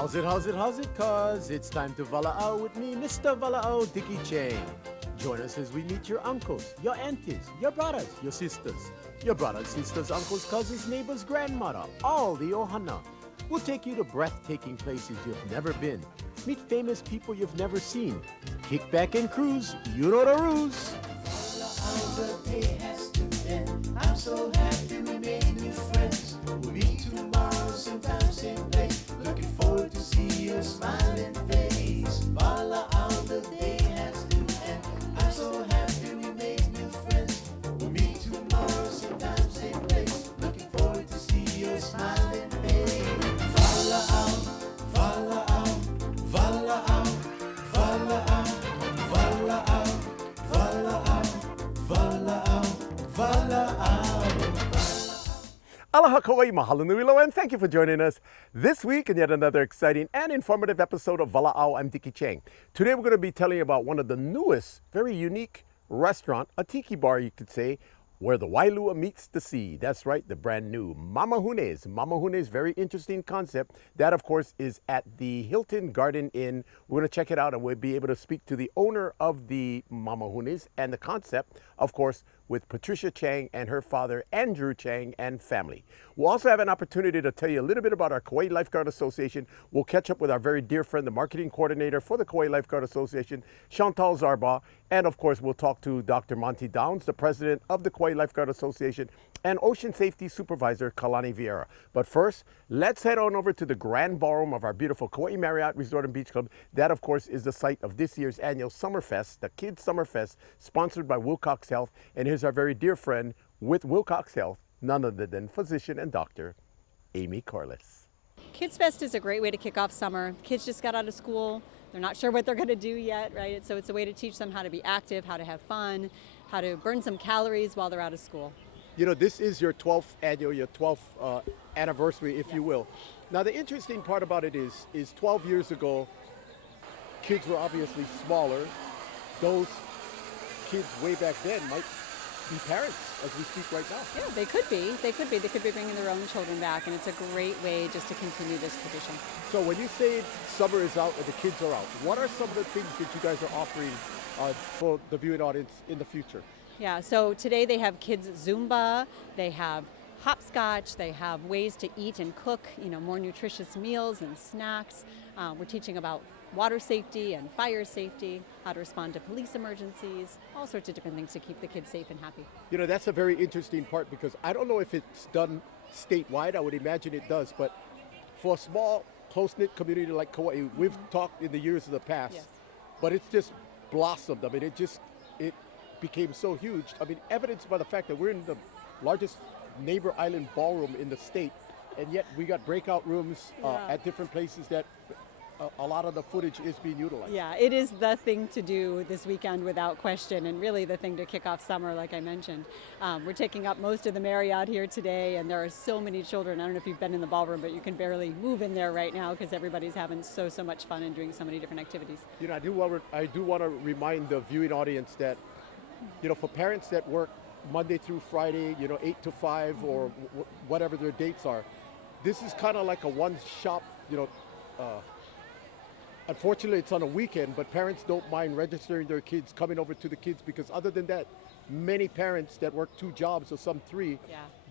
How's it, cuz? It's time to Vala'au with me, Mr. Vala'au Tiki Chang. Join us as we meet your uncles, your aunties, your brothers, your sisters, your brothers, sisters, uncles, cousins, neighbors, grandmother, all the Ohana. We'll take you to breathtaking places you've never been. Meet famous people you've never seen. Kick back and cruise, you know the ruse. The day has to end. I'm so happy we made new friends. We'll meet tomorrow, sometime, same place. Looking forward to see your smiling face. Voila, the day has to end. I'm so happy we made new friends. We'll meet tomorrow, sometime, same place. Looking forward to see your smiling face. Voila, voila, voila, voila, voila, voila. Aloha Kauai, mahalo nui loa, and thank you for joining us this week in yet another exciting and informative episode of Vala'au. I'm Tiki Chang. Today we're going to be telling you about one of the newest, very unique restaurant, a tiki bar you could say, where the Wailua meets the sea. That's right, the brand new Mamahune's. Mamahune's very interesting concept. That, of course, is at the Hilton Garden Inn. We're going to check it out and we'll be able to speak to the owner of the Mamahune's and the concept, of course, with Patricia Chang and her father, Andrew Chang, and family. We'll also have an opportunity to tell you a little bit about our Kauai Lifeguard Association. We'll catch up with our very dear friend, the marketing coordinator for the Kauai Lifeguard Association, Chantal Zarba. And of course, we'll talk to Dr. Monty Downs, the president of the Kauai Lifeguard Association, and Ocean Safety Supervisor, Kalani Vieira. But first, let's head on over to the Grand Ballroom of our beautiful Kauai Marriott Resort and Beach Club. That, of course, is the site of this year's annual Summerfest, the Kids Summerfest, sponsored by Wilcox Health. And here's our very dear friend with Wilcox Health, none other than physician and doctor, Amy Corliss. Kids Fest is a great way to kick off summer. Kids just got out of school. They're not sure what they're going to do yet, right? So it's a way to teach them how to be active, how to have fun, how to burn some calories while they're out of school. You know, this is your 12th annual, your 12th anniversary, if you will. Now, the interesting part about it is 12 years ago, kids were obviously smaller. Those kids way back then might be parents as we speak right now. Yeah, they could be. They could be bringing their own children back, and it's a great way just to continue this tradition. So when you say summer is out and the kids are out, what are some of the things that you guys are offering for the viewing audience in the future? Yeah, so today they have kids Zumba, they have hopscotch, they have ways to eat and cook, more nutritious meals and snacks. We're teaching about water safety and fire safety, how to respond to police emergencies, all sorts of different things to keep the kids safe and happy. You know, that's a very interesting part because I don't know if it's done statewide. I would imagine it does, but for a small, close-knit community like Kauai, we've talked in the years of the past, but it's just blossomed. I mean, it became so huge. I mean, evidenced by the fact that we're in the largest neighbor island ballroom in the state, and yet we got breakout rooms at different places that a lot of the footage is being utilized. Yeah, it is the thing to do this weekend without question, and really the thing to kick off summer, like I mentioned. We're taking up most of the Marriott here today, and there are so many children. I don't know if you've been in the ballroom, but you can barely move in there right now because everybody's having so much fun and doing so many different activities. You know, I do want to remind the viewing audience that, for parents that work Monday through Friday, 8 to 5 or whatever their dates are, this is kind of like a one-shop, unfortunately, it's on a weekend, but parents don't mind registering their kids, coming over to the kids, because other than that, many parents that work 2 jobs or some 3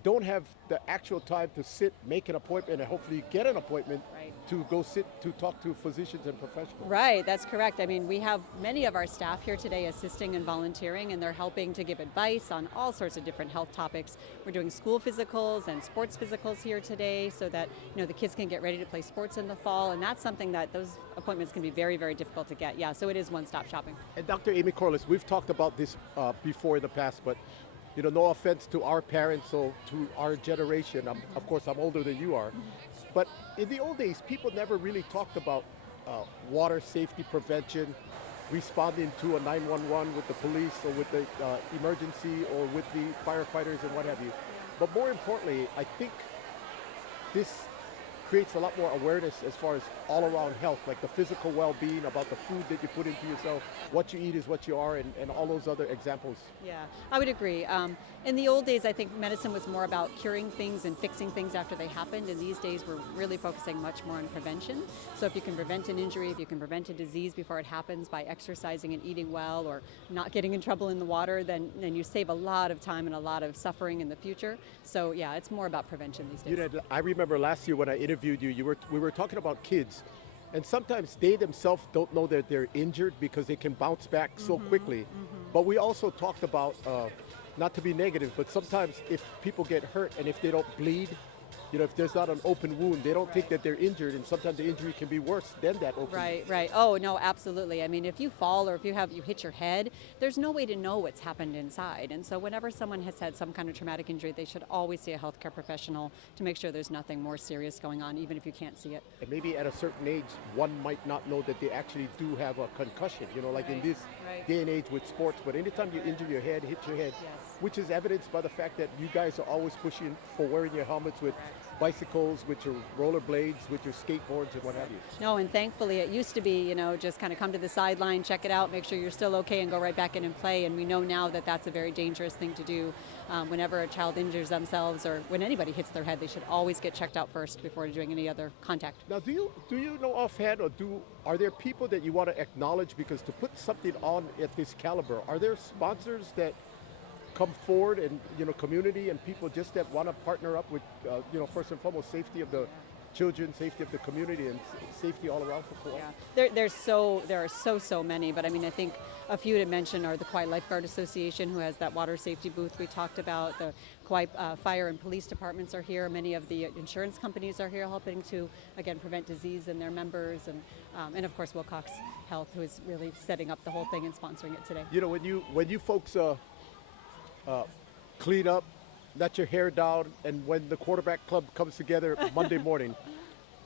don't have the actual time to sit, make an appointment, and hopefully get an appointment to go sit to talk to physicians and professionals. Right, that's correct. I mean, we have many of our staff here today assisting and volunteering, and they're helping to give advice on all sorts of different health topics. We're doing school physicals and sports physicals here today so that, the kids can get ready to play sports in the fall, and that's something that those appointments can be very, very difficult to get. Yeah, so it is one-stop shopping. And Dr. Amy Corliss, we've talked about this before in the past, but no offense to our parents or to our generation. Of course, I'm older than you are. But in the old days, people never really talked about water safety prevention, responding to a 911 with the police or with the emergency or with the firefighters and what have you. But more importantly, I think this creates a lot more awareness as far as all around health, like the physical well-being, about the food that you put into yourself, what you eat is what you are, and all those other examples. Yeah, I would agree. In the old days, I think medicine was more about curing things and fixing things after they happened. And these days, we're really focusing much more on prevention. So if you can prevent an injury, if you can prevent a disease before it happens by exercising and eating well, or not getting in trouble in the water, then you save a lot of time and a lot of suffering in the future. So yeah, it's more about prevention these days. You know, I remember last year when I interviewed you, we were talking about kids, and sometimes they themselves don't know that they're injured because they can bounce back so quickly. But we also talked about, not to be negative, but sometimes if people get hurt and if they don't bleed, you know, if there's not an open wound, they don't think that they're injured, and sometimes the injury can be worse than that open. Right. Oh no, absolutely. I mean, if you fall or if you hit your head, there's no way to know what's happened inside. And so whenever someone has had some kind of traumatic injury, they should always see a healthcare professional to make sure there's nothing more serious going on, even if you can't see it. And maybe at a certain age, one might not know that they actually do have a concussion, you know, like in this day and age with sports. But anytime you injure your head, hit your head, which is evidenced by the fact that you guys are always pushing for wearing your helmets with bicycles, with your rollerblades, with your skateboards, and what have you. No, and thankfully it used to be, you know, just kind of come to the sideline, check it out, make sure you're still okay, and go right back in and play. And we know now that that's a very dangerous thing to do. Whenever a child injures themselves or when anybody hits their head, they should always get checked out first before doing any other contact. Now, do you know offhand, or are there people that you want to acknowledge, because to put something on at this caliber, are there sponsors that come forward, and you know, community and people just that want to partner up with, you know, first and foremost, safety of the children, safety of the community, and safety all around for Kauai? Yeah, there are so many, but I mean, I think a few to mention are the Kauai Lifeguard Association, who has that water safety booth we talked about. The Kauai Fire and Police Departments are here. Many of the insurance companies are here helping to, again, prevent disease in their members, and of course Wilcox Health, who is really setting up the whole thing and sponsoring it today. You know, when you folks clean up, let your hair down, and when the quarterback club comes together Monday morning,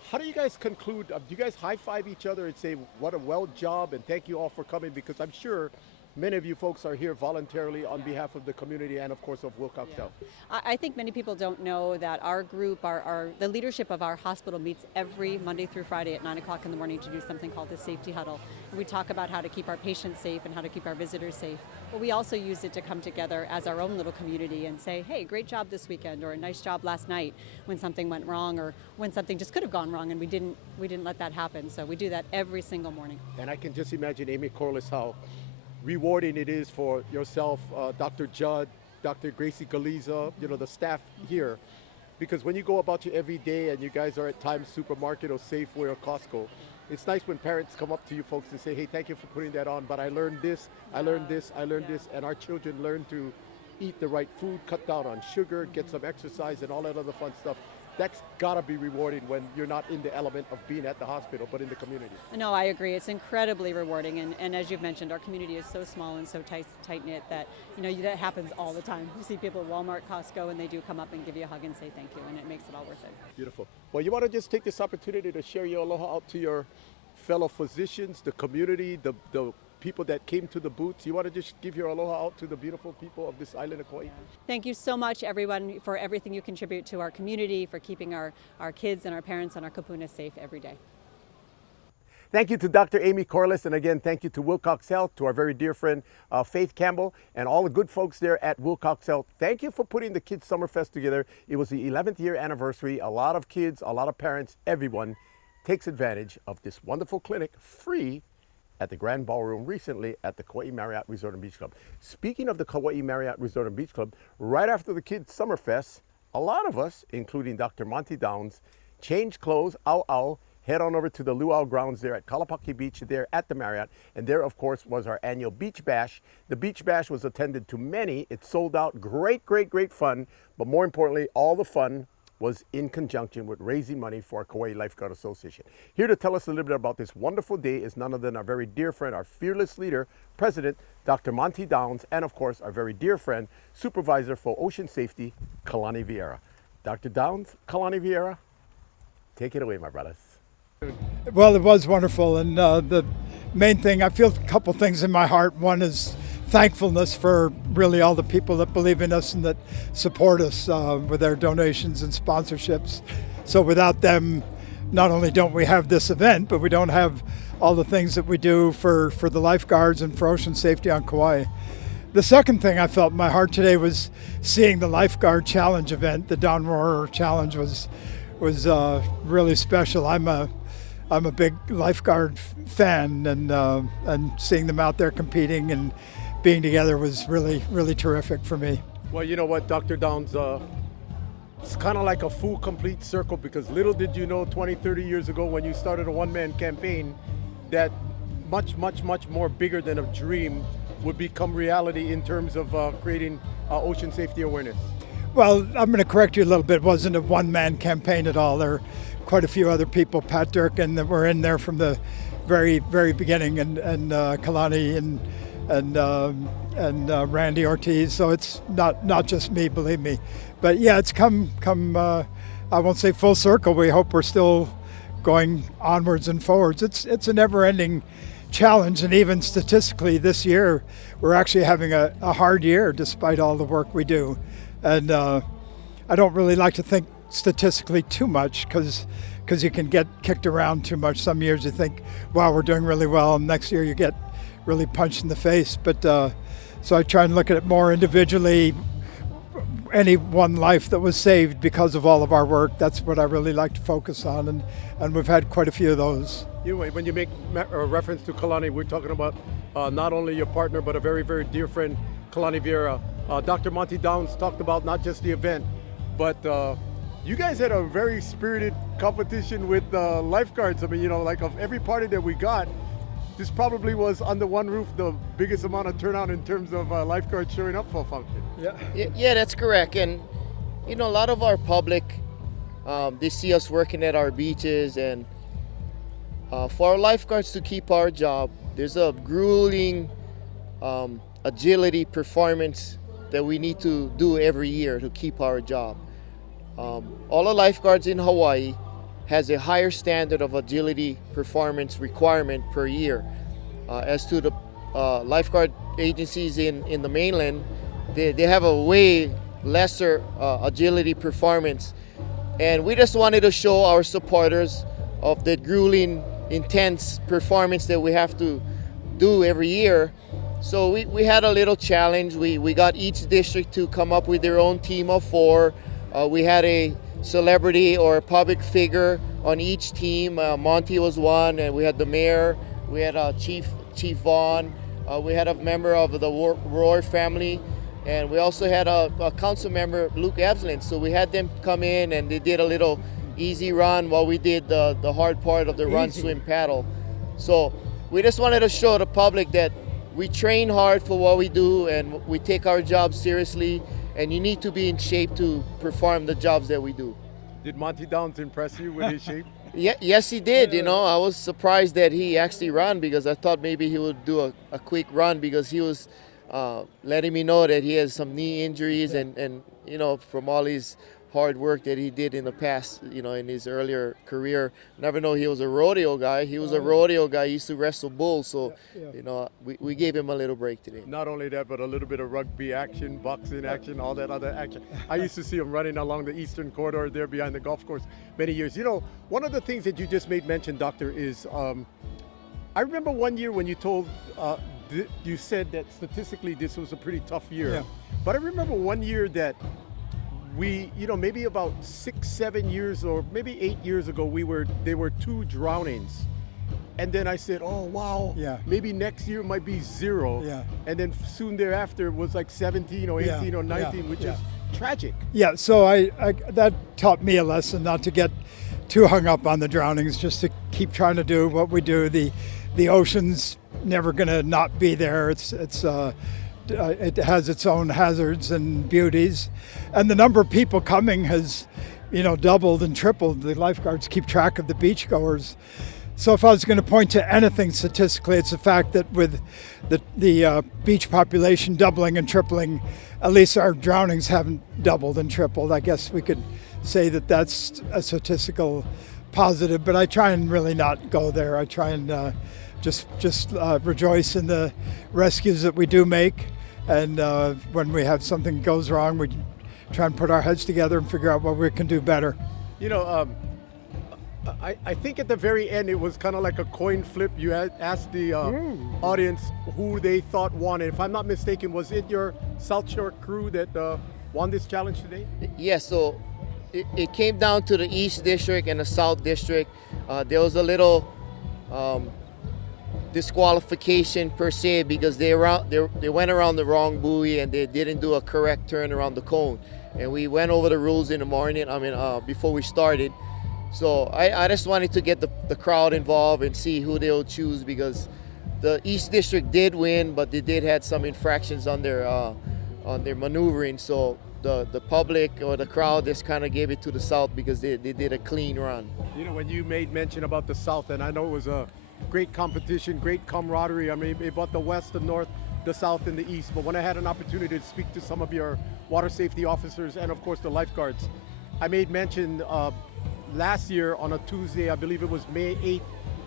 how do you guys conclude? Do you guys high-five each other and say, what a well job, and thank you all for coming? Because I'm sure many of you folks are here voluntarily on behalf of the community and, of course, of Wilcox Health. I think many people don't know that our group, the leadership of our hospital meets every Monday through Friday at 9 o'clock in the morning to do something called the safety huddle. And we talk about how to keep our patients safe and how to keep our visitors safe. But we also use it to come together as our own little community and say, hey, great job this weekend, or a nice job last night when something went wrong, or when something just could have gone wrong and we didn't let that happen. So we do that every single morning. And I can just imagine, Amy Corliss, how rewarding it is for yourself, Dr. Judd, Dr. Gracie Galiza, you know, the staff here. Because when you go about your every day and you guys are at Times Supermarket or Safeway or Costco, it's nice when parents come up to you folks and say, hey, thank you for putting that on, but I learned this, I learned this, and our children learn to eat the right food, cut down on sugar, get some exercise, and all that other fun stuff. That's gotta be rewarding when you're not in the element of being at the hospital, but in the community. No, I agree. It's incredibly rewarding, and as you've mentioned, our community is so small and so tight-knit that, you know, that happens all the time. You see people at Walmart, Costco, and they do come up and give you a hug and say thank you, and it makes it all worth it. Beautiful. Well, you want to just take this opportunity to share your aloha out to your fellow physicians, the community, the people that came to the booths. You want to just give your aloha out to the beautiful people of this island of Kauai? Thank you so much, everyone, for everything you contribute to our community, for keeping our kids and our parents and our kupuna safe every day. Thank you to Dr. Amy Corliss, and again, thank you to Wilcox Health, to our very dear friend Faith Campbell, and all the good folks there at Wilcox Health. Thank you for putting the Kids Summerfest together. It was the 11th year anniversary. A lot of kids, a lot of parents, everyone takes advantage of this wonderful clinic, free, at the Grand Ballroom recently at the Kauai Marriott Resort and Beach Club. Speaking of the Kauai Marriott Resort and Beach Club, right after the Kids Summerfest, a lot of us, including Dr. Monty Downs, changed clothes, head on over to the luau grounds there at Kalapaki Beach there at the Marriott. And there, of course, was our annual Beach Bash. The Beach Bash was attended to many. It sold out. Great, great, great fun. But more importantly, all the fun was in conjunction with raising money for our Kauai Lifeguard Association. Here to tell us a little bit about this wonderful day is none other than our very dear friend, our fearless leader, President Dr. Monty Downs, and of course, our very dear friend, Supervisor for Ocean Safety, Kalani Vieira. Dr. Downs, Kalani Vieira, take it away, my brothers. Well, it was wonderful, and the main thing, I feel a couple things in my heart. One is thankfulness for really all the people that believe in us and that support us with their donations and sponsorships. So without them, not only don't we have this event, but we don't have all the things that we do for the lifeguards and for ocean safety on Kauai. The second thing I felt in my heart today was seeing the lifeguard challenge event. The Down Roarer challenge was really special. I'm a big lifeguard fan, and seeing them out there competing and being together was really terrific for me. Well, you know what, Dr. Downs, it's kind of like a full complete circle, because little did you know 20, 30 years ago when you started a one-man campaign that much more bigger than a dream would become reality in terms of creating ocean safety awareness. Well, I'm going to correct you a little bit. It wasn't a one-man campaign at all. There were quite a few other people, Pat Durkin, that were in there from the very beginning, and Kalani and Randy Ortiz. So it's not just me, believe me. But yeah, it's come. I won't say full circle. We hope we're still going onwards and forwards. It's a never-ending challenge, and even statistically this year we're actually having a hard year despite all the work we do. And I don't really like to think statistically too much, because you can get kicked around too much. Some years you think, wow, we're doing really well, and next year you get really punched in the face. But so I try and look at it more individually. Any one life that was saved because of all of our work, that's what I really like to focus on, and we've had quite a few of those. When you make a reference to Kalani, we're talking about not only your partner, but a very dear friend, Kalani Vieira. Dr. Monty Downs talked about not just the event, but you guys had a very spirited competition with lifeguards. I mean, like of every party that we got, this probably was under one roof the biggest amount of turnout in terms of lifeguards showing up for a function. Yeah, that's correct. And a lot of our public, they see us working at our beaches, and for our lifeguards to keep our job, there's a grueling agility performance that we need to do every year to keep our job. All the lifeguards in Hawaii has a higher standard of agility performance requirement per year. As to the lifeguard agencies in the mainland, they have a way lesser agility performance. And we just wanted to show our supporters of the grueling, intense performance that we have to do every year. So we had a little challenge. We got each district to come up with their own team of 4. We had a celebrity or a public figure on each team. Monty was one, and we had the mayor, we had Chief Vaughn, we had a member of the Roar family, and we also had a council member, Luke Evslin. So we had them come in, and they did a little easy run while we did the hard part of the run, swim, paddle. So we just wanted to show the public that we train hard for what we do, and we take our job seriously, and you need to be in shape to perform the jobs that we do. Did Monty Downs impress you with his shape? Yes, he did. I was surprised that he actually ran, because I thought maybe he would do a quick run, because he was letting me know that he has some knee injuries, and from all his hard work that he did in the past, in his earlier career. Never know he was a rodeo guy. He was a rodeo guy. He used to wrestle bulls. So, we gave him a little break today. Not only that, but a little bit of rugby action, boxing action, all that other action. I used to see him running along the eastern corridor there behind the golf course many years. One of the things that you just made mention, Doctor, is I remember one year when you told, you said that statistically this was a pretty tough year. Yeah. But I remember one year that we, maybe about 6, 7 years or maybe 8 years ago, there were 2 drownings. And then I said, oh, wow, Yeah. maybe next year might be 0. Yeah. And then soon thereafter it was like 17 or 18 Yeah. or 19, which Yeah. is tragic. Yeah, so I that taught me a lesson not to get too hung up on the drownings, just to keep trying to do what we do. The ocean's never going to not be there. It has its own hazards and beauties, and the number of people coming has, doubled and tripled. The lifeguards keep track of the beachgoers. So if I was going to point to anything statistically, it's the fact that with the beach population doubling and tripling, at least our drownings haven't doubled and tripled. I guess we could say that that's a statistical positive, but I try and really not go there. I try and just rejoice in the rescues that we do make, and when we have something goes wrong, we try and put our heads together and figure out what we can do better. I think at the very end it was kind of like a coin flip. You had asked the audience who they thought won. And if I'm not mistaken, was it your South Shore crew that won this challenge today? Yeah, so it came down to the East District and the South District. There was a little disqualification per se because they went around the wrong buoy and they didn't do a correct turn around the cone. And we went over the rules in the morning, before we started. So I just wanted to get the crowd involved and see who they'll choose because the East District did win, but they did had some infractions on their maneuvering. So the public or the crowd just kind of gave it to the South because they did a clean run. You know, when you made mention about the South, and I know it was a great competition, great camaraderie. I mean, about the West, the North, the South, and the East. But when I had an opportunity to speak to some of your water safety officers and, of course, the lifeguards, I made mention last year on a Tuesday, I believe it was May 8th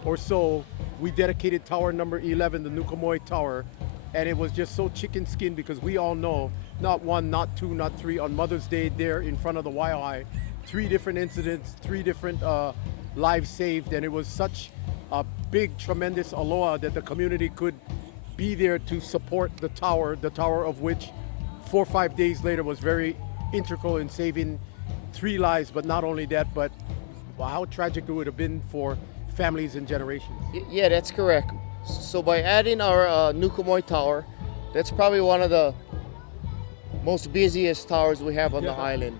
or so, we dedicated tower number 11, the Nukamoy Tower, and it was just so chicken skin because we all know, not one, not two, not three, on Mother's Day there in front of the YOI, 3 different incidents, 3 different lives saved, and it was such a big, tremendous aloha that the community could be there to support the tower of which 4 or 5 days later was very integral in saving 3 lives, but not only that, but how tragic it would have been for families and generations. Yeah, that's correct. So by adding our Nukamoy Tower, that's probably one of the most busiest towers we have on the island.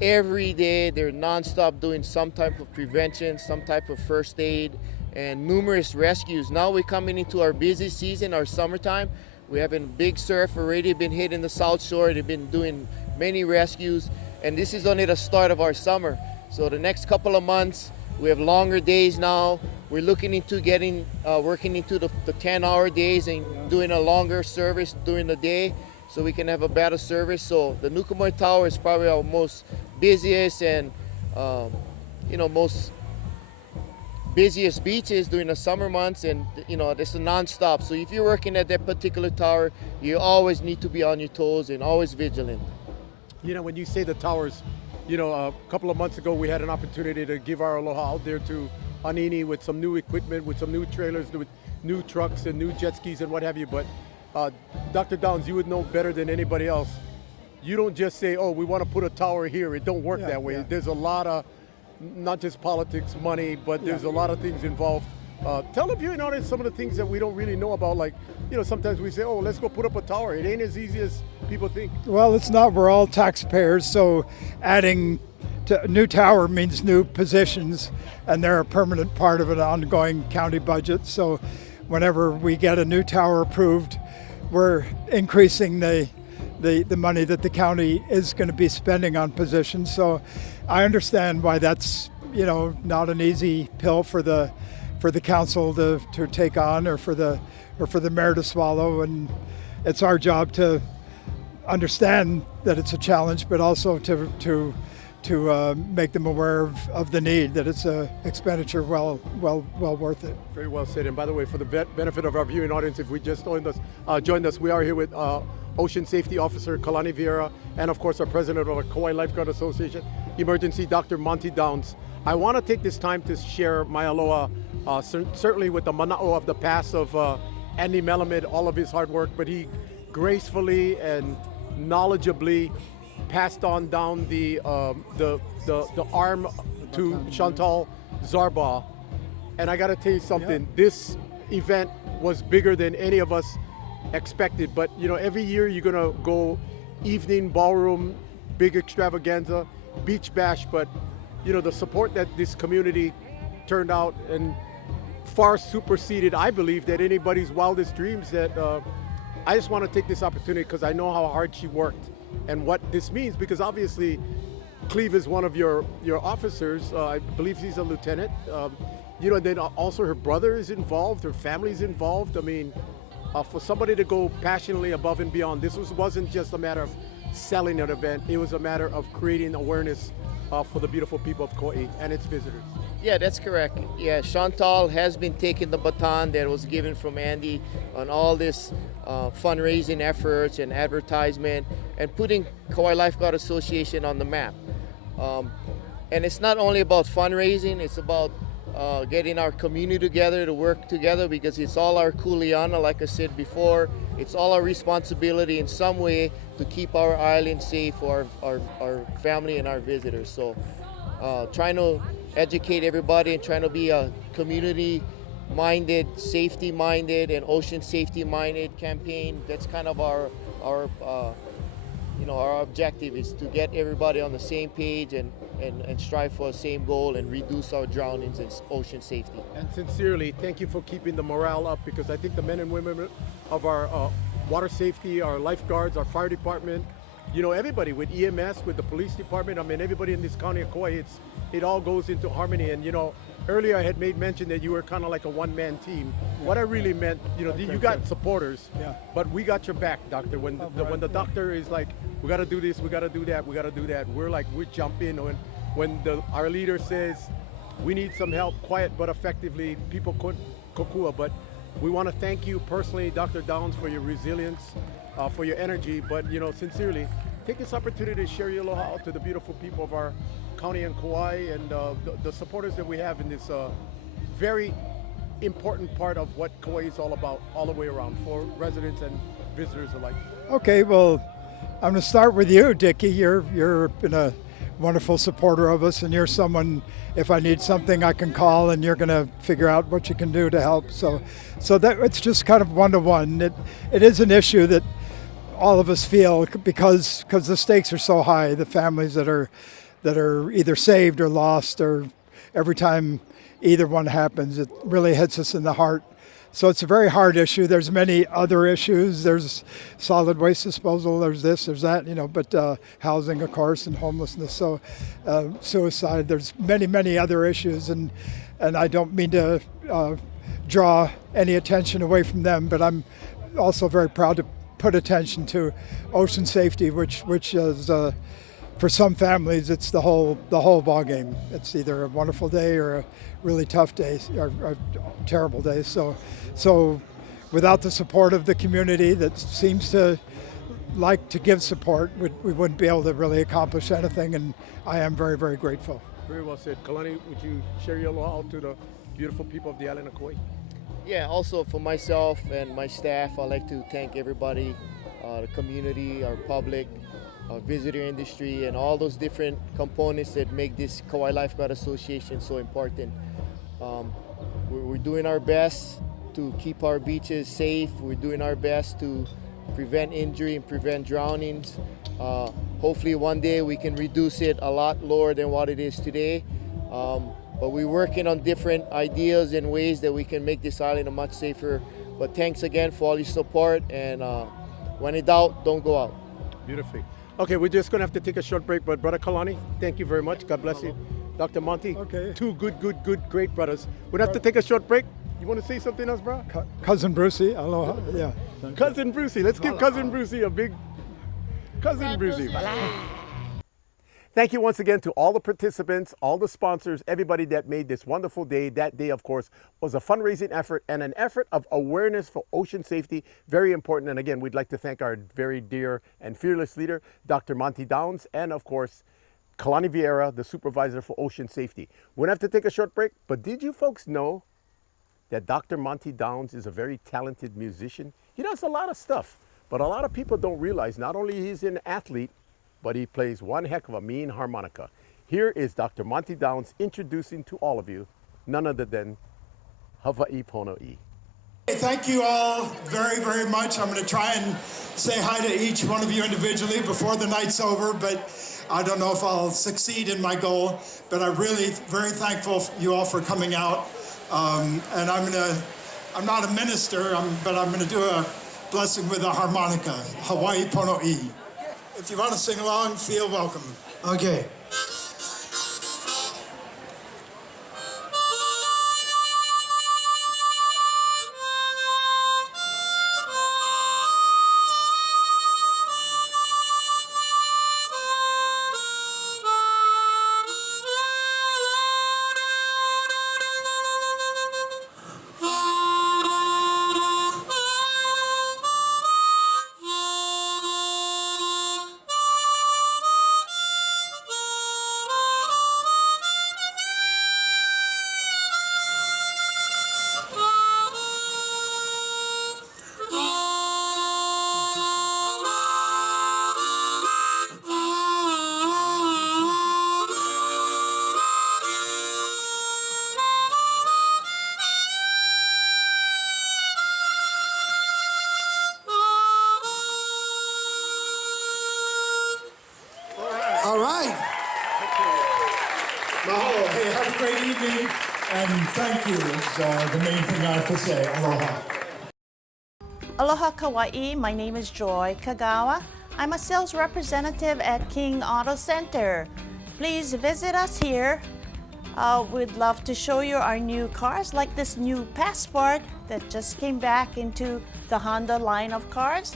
Every day they're nonstop doing some type of prevention, some type of first aid, and numerous rescues. Now we're coming into our busy season, our summertime. We're having big surf already been hit in the South Shore. They've been doing many rescues, and this is only the start of our summer. So the next couple of months, we have longer days now. We're looking into working into the 10-hour days and doing a longer service during the day so we can have a better service. So the Nukamoy Tower is probably our most busiest and most busiest beaches during the summer months, and it's a non-stop. So if you're working at that particular tower, you always need to be on your toes and always vigilant. You know, when you say the towers, a couple of months ago we had an opportunity to give our aloha out there to Anini with some new equipment, with some new trailers, with new trucks and new jet skis and what have you. But Dr. Downs, you would know better than anybody else. You don't just say, oh, we want to put a tower here. It don't work that way. Yeah. There's a lot of, not just politics, money, but there's a lot of things involved. Tell the viewing audience some of the things that we don't really know about. Like, sometimes we say, oh, let's go put up a tower. It ain't as easy as people think. Well, it's not. We're all taxpayers, so adding to a new tower means new positions, and they're a permanent part of an ongoing county budget. So whenever we get a new tower approved, we're increasing the money that the county is going to be spending on positions. So I understand why that's not an easy pill for the council to take on, or for the mayor to swallow, and it's our job to understand that it's a challenge, but also to make them aware of the need, that it's a expenditure well worth it. Very well said. And by the way, for the benefit of our viewing audience, if we just joined us, we are here with Ocean Safety Officer Kalani Vieira, and of course our president of the Kauai Lifeguard Association, Emergency Dr. Monty Downs. I want to take this time to share my aloha, certainly with the mana'o of the past of Andy Melamed, all of his hard work, but he gracefully and knowledgeably passed on down the arm to Chantal Zarba. And I got to tell you something, this event was bigger than any of us expected. But every year you're gonna go evening ballroom, big extravaganza, beach bash, but the support that this community turned out and far superseded, I believe, that anybody's wildest dreams. That I just want to take this opportunity because I know how hard she worked and what this means, because obviously Cleve is one of your officers. I believe he's a lieutenant. And then also her brother is involved, her family's involved. I mean, for somebody to go passionately above and beyond, this wasn't just a matter of selling an event. It was a matter of creating awareness for the beautiful people of Kauai and its visitors. Yeah, that's correct. Yeah, Chantal has been taking the baton that was given from Andy on all this fundraising efforts and advertisement and putting Kauai Lifeguard Association on the map. And it's not only about fundraising, it's about getting our community together to work together, because it's all our kuleana, like I said before. It's all our responsibility in some way to keep our island safe for our family and our visitors. So trying to educate everybody and trying to be a community minded, safety minded, and ocean safety minded campaign. That's kind of our our objective is to get everybody on the same page and strive for the same goal and reduce our drownings and ocean safety. And sincerely, thank you for keeping the morale up, because I think the men and women of our water safety, our lifeguards, our fire department, everybody with EMS, with the police department, I mean, everybody in this county of Kauai, it all goes into harmony. And, earlier I had made mention that you were kind of like a one-man team. What I really meant, you got supporters, but we got your back, doctor. When the doctor is like, we got to do this, we got to do that, we got to do that, we jump in. When our leader says, we need some help, quiet but effectively, people could kokua. But we want to thank you personally, Dr. Downs, for your resilience, for your energy. But, sincerely, take this opportunity to share your aloha out to the beautiful people of our county and Kauai, and the supporters that we have in this very important part of what Kauai is all about, all the way around, for residents and visitors alike. Okay, well, I'm going to start with you, Dickie. You're been a wonderful supporter of us, and you're someone, if I need something, I can call, and you're going to figure out what you can do to help. So that it's just kind of one-to-one. It is an issue that all of us feel, because the stakes are so high. The families that are either saved or lost, or every time either one happens, it really hits us in the heart. So it's a very hard issue. There's many other issues. There's solid waste disposal, there's this, there's that, but housing, of course, and homelessness. So suicide, there's many other issues. And I don't mean to draw any attention away from them, but I'm also very proud to put attention to ocean safety, which is, for some families, it's the whole ball game. It's either a wonderful day or a really tough day, or a terrible day. So without the support of the community that seems to like to give support, we wouldn't be able to really accomplish anything, and I am very, very grateful. Very well said. Kalani, would you share your aloha out to the beautiful people of the island of Kauai? Yeah, also for myself and my staff, I'd like to thank everybody, the community, our public, our visitor industry, and all those different components that make this Kauai Lifeguard Association so important. We're doing our best to keep our beaches safe. We're doing our best to prevent injury and prevent drownings. Hopefully one day we can reduce it a lot lower than what it is today. But we're working on different ideas and ways that we can make this island a much safer. But thanks again for all your support, and when in doubt, don't go out. Beautifully. Okay, we're just going to have to take a short break, but Brother Kalani, thank you very much. God bless you. Dr. Monty, Okay. Two good, great brothers. We're going to have to take a short break. You want to say something else, bro? Cousin Brucey, aloha. Yeah. Cousin Brucey. Let's give Cousin Brucey a big Cousin Brucey. Thank you once again to all the participants, all the sponsors, everybody that made this wonderful day. That day, of course, was a fundraising effort and an effort of awareness for ocean safety. Very important. And again, we'd like to thank our very dear and fearless leader, Dr. Monty Downs, and of course, Kalani Vieira, the supervisor for ocean safety. We're going to have to take a short break, but did you folks know that Dr. Monty Downs is a very talented musician? He does a lot of stuff, but a lot of people don't realize not only he's an athlete, but he plays one heck of a mean harmonica. Here is Dr. Monty Downs introducing to all of you none other than Hawaii Pono'i. Thank you all very, very much. I'm going to try and say hi to each one of you individually before the night's over, but I don't know if I'll succeed in my goal. But I'm really very thankful for you all for coming out. And I'm not a minister, but I'm going to do a blessing with a harmonica, Hawaii Pono'i. If you want to sing along, feel welcome. Okay. And thank you is the main thing I have to say. Aloha. Aloha Kauai, my name is Joy Kagawa. I'm a sales representative at King Auto Center. Please visit us here. We'd love to show you our new cars, like this new Passport that just came back into the Honda line of cars.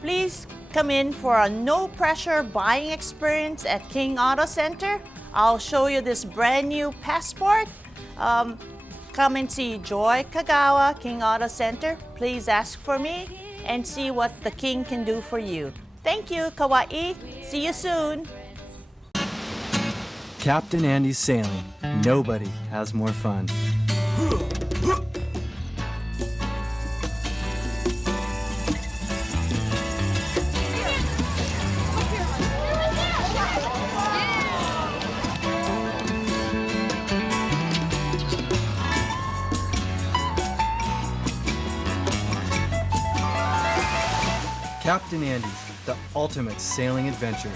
Please come in for a no-pressure buying experience at King Auto Center. I'll show you this brand new Passport. Come and see Joy Kagawa, King Auto Center. Please ask for me and see what the King can do for you. Thank you, Kauai. See you soon. Captain Andy's sailing. Nobody has more fun. Captain Andy's, the ultimate sailing adventure.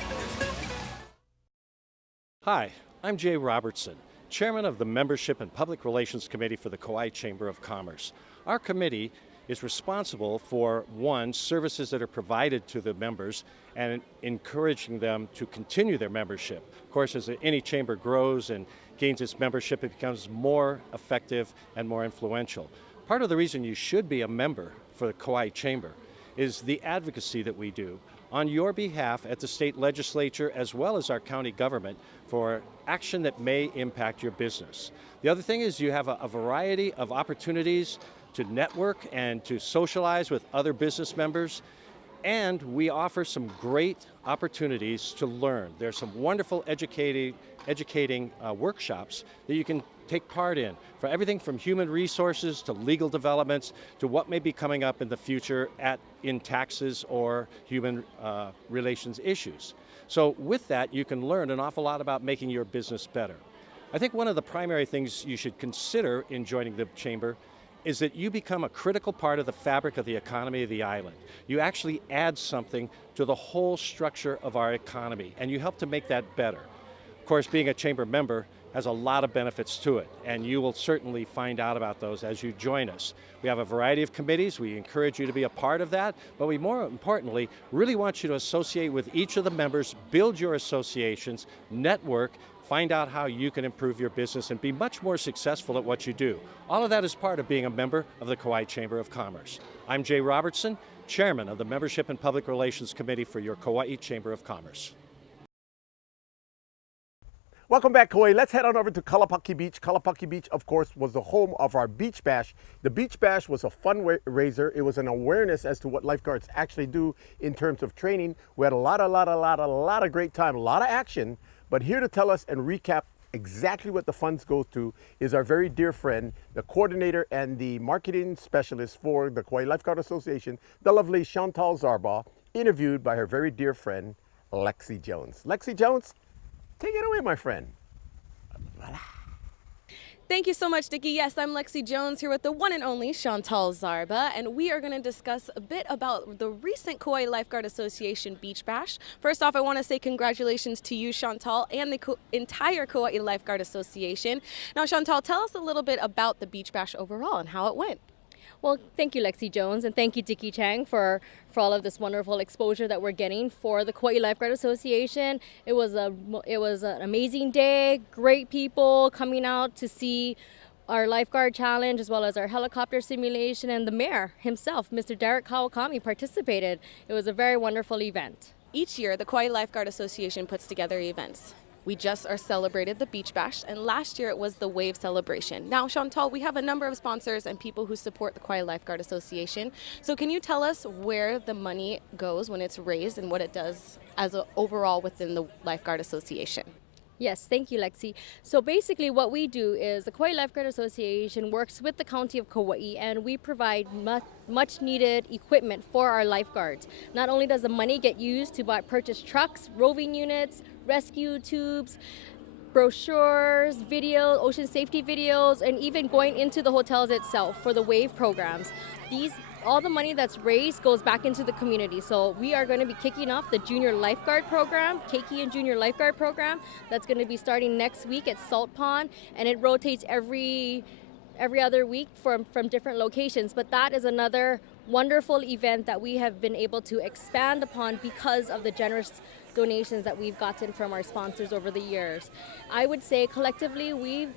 Hi, I'm Jay Robertson, Chairman of the Membership and Public Relations Committee for the Kauai Chamber of Commerce. Our committee is responsible for, one, services that are provided to the members and encouraging them to continue their membership. Of course, as any chamber grows and gains its membership, it becomes more effective and more influential. Part of the reason you should be a member for the Kauai Chamber is the advocacy that we do on your behalf at the state legislature as well as our county government for action that may impact your business. The other thing is you have a variety of opportunities to network and to socialize with other business members, and we offer some great opportunities to learn. There's some wonderful educating workshops that you can take part in, for everything from human resources to legal developments to what may be coming up in the future in taxes or human relations issues. So with that, you can learn an awful lot about making your business better. I think one of the primary things you should consider in joining the chamber is that you become a critical part of the fabric of the economy of the island. You actually add something to the whole structure of our economy, and you help to make that better. Of course, being a chamber member has a lot of benefits to it, and you will certainly find out about those as you join us. We have a variety of committees. We encourage you to be a part of that, but we more importantly really want you to associate with each of the members, build your associations, network, find out how you can improve your business and be much more successful at what you do. All of that is part of being a member of the Kauai Chamber of Commerce. I'm Jay Robertson, Chairman of the Membership and Public Relations Committee for your Kauai Chamber of Commerce. Welcome back, Kauai. Let's head on over to Kalapaki Beach. Kalapaki Beach, of course, was the home of our Beach Bash. The Beach Bash was a fundraiser. It was an awareness as to what lifeguards actually do in terms of training. We had a lot of great time, a lot of action. But here to tell us and recap exactly what the funds go to is our very dear friend, the coordinator and the marketing specialist for the Kauai Lifeguard Association, the lovely Chantal Zarba, interviewed by her very dear friend, Lexi Jones. Lexi Jones, take it away, my friend. Thank you so much, Dickie. Yes, I'm Lexi Jones here with the one and only Chantal Zarba, and we are going to discuss a bit about the recent Kauai Lifeguard Association Beach Bash. First off, I want to say congratulations to you, Chantal, and the entire Kauai Lifeguard Association. Now, Chantal, tell us a little bit about the Beach Bash overall and how it went. Well, thank you, Lexi Jones, and thank you, Dickie Chang, for all of this wonderful exposure that we're getting for the Kauai Lifeguard Association. It was an amazing day, great people coming out to see our lifeguard challenge as well as our helicopter simulation, and the mayor himself, Mr. Derek Kawakami, participated. It was a very wonderful event. Each year, the Kauai Lifeguard Association puts together events. We just celebrated the Beach Bash, and last year it was the Wave Celebration. Now, Chantal, we have a number of sponsors and people who support the Kauai Lifeguard Association. So can you tell us where the money goes when it's raised and what it does as overall within the Lifeguard Association? Yes, thank you, Lexi. So basically what we do is the Kauai Lifeguard Association works with the County of Kauai, and we provide much needed equipment for our lifeguards. Not only does the money get used to purchase trucks, roving units, rescue tubes, brochures, videos, ocean safety videos, and even going into the hotels itself for the wave programs. all the money that's raised goes back into the community. So we are going to be kicking off the junior lifeguard program, KK and junior lifeguard program. That's going to be starting next week at Salt Pond, and it rotates every other week from different locations. But that is another wonderful event that we have been able to expand upon because of the generous donations that we've gotten from our sponsors over the years. I would say collectively we've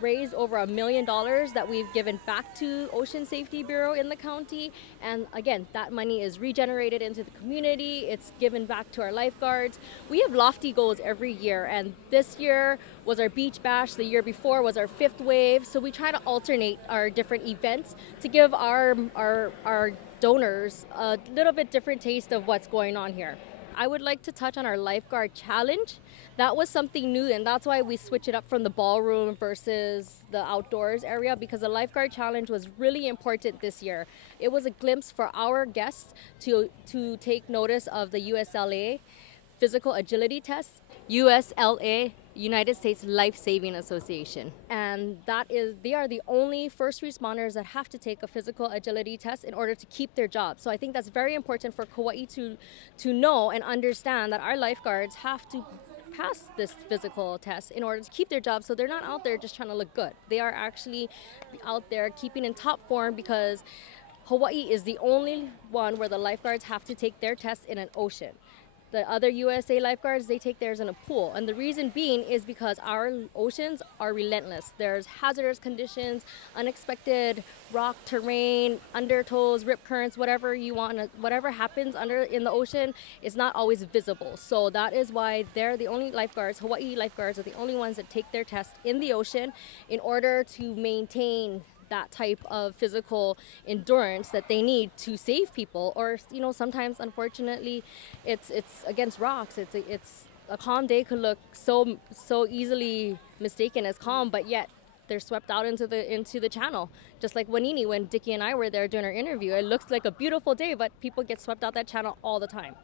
raised over $1 million that we've given back to Ocean Safety Bureau in the county, and again, that money is regenerated into the community. It's given back to our lifeguards. We have lofty goals every year, and this year was our beach bash. The year before was our 5th wave. So we try to alternate our different events to give our donors a little bit different taste of what's going on here. I would like to touch on our lifeguard challenge. That was something new, and that's why we switched it up from the ballroom versus the outdoors area, because the lifeguard challenge was really important this year. It was a glimpse for our guests to take notice of the USLA physical agility test, USLA, United States Life Saving Association. And they are the only first responders that have to take a physical agility test in order to keep their job. So I think that's very important for Kauai to know and understand that our lifeguards have to pass this physical test in order to keep their job, so they're not out there just trying to look good. They are actually out there keeping in top form, because Hawaii is the only one where the lifeguards have to take their test in an ocean. The other USA lifeguards, they take theirs in a pool. And the reason being is because our oceans are relentless. There's hazardous conditions, unexpected rock terrain, undertows, rip currents, whatever you want, whatever happens in the ocean is not always visible. So that is why they're the only lifeguards, Hawaii lifeguards are the only ones that take their test in the ocean in order to maintain that type of physical endurance that they need to save people. Or sometimes unfortunately it's against rocks. It's a calm day could look so easily mistaken as calm, but yet they're swept out into the channel. Just like Wanini, when Dickie and I were there doing our interview, it looks like a beautiful day, but people get swept out that channel all the time.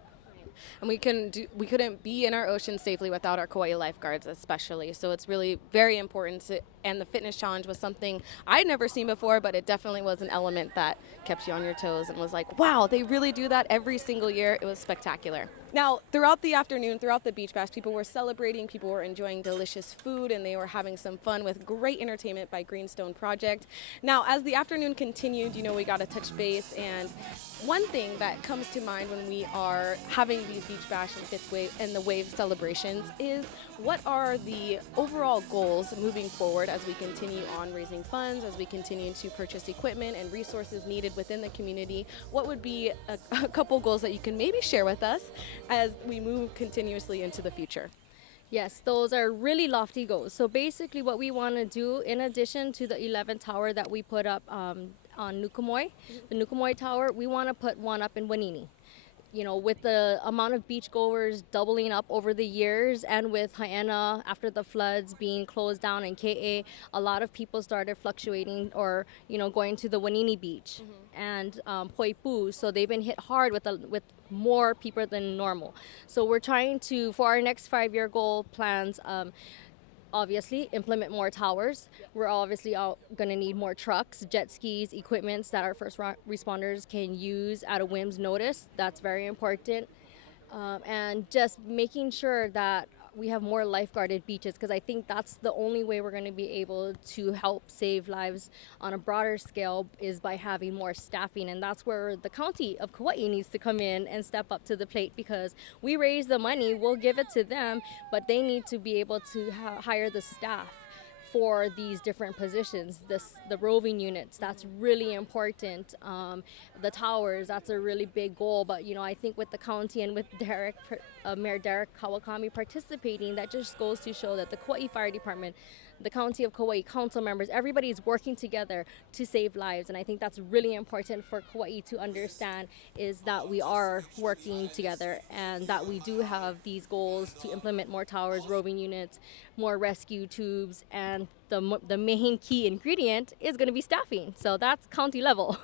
And we couldn't be in our ocean safely without our Kauai lifeguards, especially. So it's really very important and the fitness challenge was something I'd never seen before, but it definitely was an element that kept you on your toes and was like, wow, they really do that every single year. It was spectacular. Now, throughout the afternoon, throughout the beach bash, people were celebrating, people were enjoying delicious food, and they were having some fun with great entertainment by Greenstone Project. Now, as the afternoon continued, we got to touch base, and one thing that comes to mind when we are having these beach bash and 5th wave and the wave celebrations is, what are the overall goals moving forward as we continue on raising funds, as we continue to purchase equipment and resources needed within the community? What would be a couple goals that you can maybe share with us as we move continuously into the future? Yes, those are really lofty goals. So basically what we want to do, in addition to the 11th tower that we put up on Nukumoi, the Nukumoi Tower, we want to put one up in Wanini. With the amount of beachgoers doubling up over the years, and with Haena after the floods being closed down in KA, a lot of people started fluctuating or going to the Wanini Beach and Poipu. So they've been hit hard with more people than normal. So we're trying to, for our next 5-year goal plans, obviously implement more towers. We're obviously going to need more trucks, jet skis, equipments that our first responders can use at a whim's notice. That's very important. And just making sure that we have more lifeguarded beaches, because I think that's the only way we're going to be able to help save lives on a broader scale, is by having more staffing. And that's where the county of Kauai needs to come in and step up to the plate, because we raise the money, we'll give it to them, but they need to be able to hire the staff for these different positions. The roving units, that's really important. The towers, that's a really big goal. But I think with the county and with Mayor Derek Kawakami participating, that just goes to show that the Kauai Fire Department, the County of Kauai, council members, everybody is working together to save lives. And I think that's really important for Kauai to understand, is that we are working together and that we do have these goals to implement more towers, roving units, more rescue tubes, and the main key ingredient is going to be staffing. So that's county level.